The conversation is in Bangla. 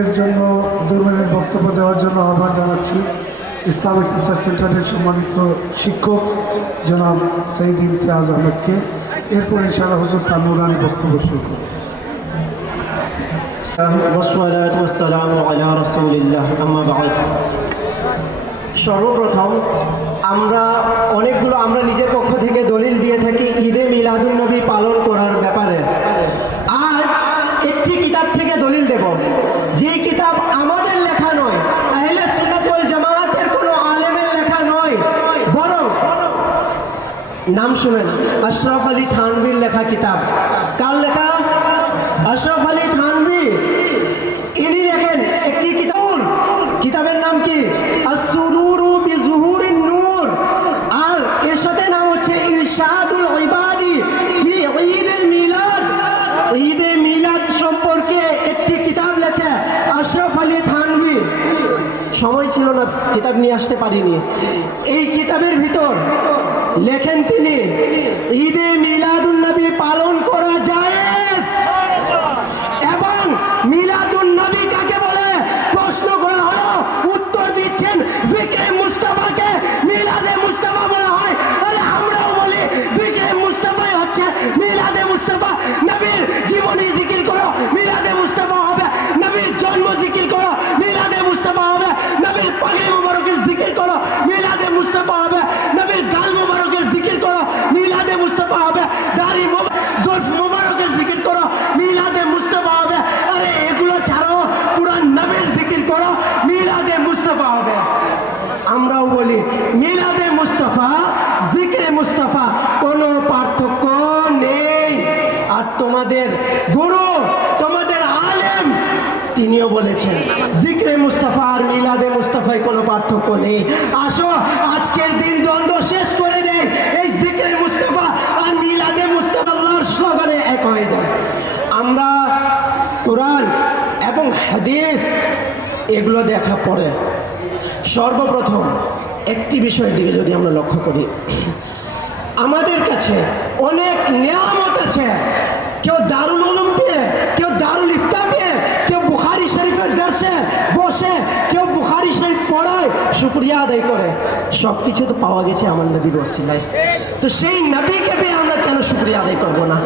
এর জন্য দুর্মেনের বক্তব্য দেওয়ার জন্য আহ্বান জানাচ্ছি। ইসলামিক রিসার্চ সেন্টারের সম্মানিত শিক্ষক জনাব সঈদ ইমতিয়াজ আহমেদকে। এরপর ইনশাআল্লাহ হজরত তানুরানি বক্তব্য শুরু করবেন সর্বপ্রথম আমরা অনেকগুলো আমরা নিজের পক্ষ থেকে দলিল দিয়ে থাকি ঈদে মিলাদুল নবী পালন করার ব্যাপারে। নাম শুনেন। আশরাফ আলী থানভির লেখা কিতাব। কার লেখা? আশরাফ আলী থানভি ইনি লেখেন একটি কিতাব কিতাবের নাম কি? আর এর সাথে নাম হচ্ছে মিলাদ। মিলাদ সম্পর্কে একটি কিতাব সময় ছিল না, কিতাব নিয়ে আসতে পারিনি। এই কিতাবের ভিতর লেখেন তিনি। ঈদে মিলাদুল নবী পালন করা যায় এবং মিলাদুন নবী কাকে বলে প্রশ্ন করা হলো উত্তর দিচ্ছেন জিকে মুস্তাফাকে মিলাদে মুস্তাফা বলা হয় আরে আমরাও বলি জিকে মুস্তাফাই হচ্ছে মিলাদে মুস্তাফা নবীর জীবনী জিকির করো মিলাদে মুস্তাফা হবে নবীর জন্ম জিকির করো মিলাদে মুস্তাফা হবে নবীর পাগড়ি মোবারকের জিকির করো মিলাদে মুস্তাফা হবে নবীর গাল মোবারকের জিকির করো মিলাদে মুস্তাফা হবে দাড়ি মোবা- জুলফ মোবারকের জিকির করো মিলাদে মুস্তাফা হবে আরে এগুলো ছাড়াও পুরান নবীর জিকির করো মিলাদে মুস্তাফা হবে আমরাও বলি মিলাদে মুস্তাফা মুস্তাফা পার্থক্য নেই। আর তোমাদের গুরু, তোমাদের আলেম, তিনিও বলেছেন, জিক্রে মুস্তাফা আর মিলাদে মুস্তাফায় কোনো পার্থক্য নেই। আসো, আজকের দিন দ্বন্দ্ব শেষ করে দেয় এই জিক্রে মুস্তাফা আর মিলাদে মুস্তাফা আল্লাহর স্লোগানে এক হয়ে যায় আমরা কোরআন এবং হাদিস, এগুলো দেখা পরে। সর্বপ্রথম একটি বিষয়ের দিকে যদি আমরা লক্ষ্য করি, আমাদের কাছে অনেক নিয়ামত আছে। কেউ দারুল উলুম পেয়ে, কেউ দারুল ইফতা পেয়ে, কেউ বুখারি শরীফের দর্শে বসে, কেউ বুখারি শরীফ পড়ায়, শুক্রিয়া আদায় করে। সব কিছু তো পাওয়া গেছে আমার নবীর ওসিলায় তো সেই নবীকে পেয়ে আমরা কেন শুক্রিয়া আদায় করব না?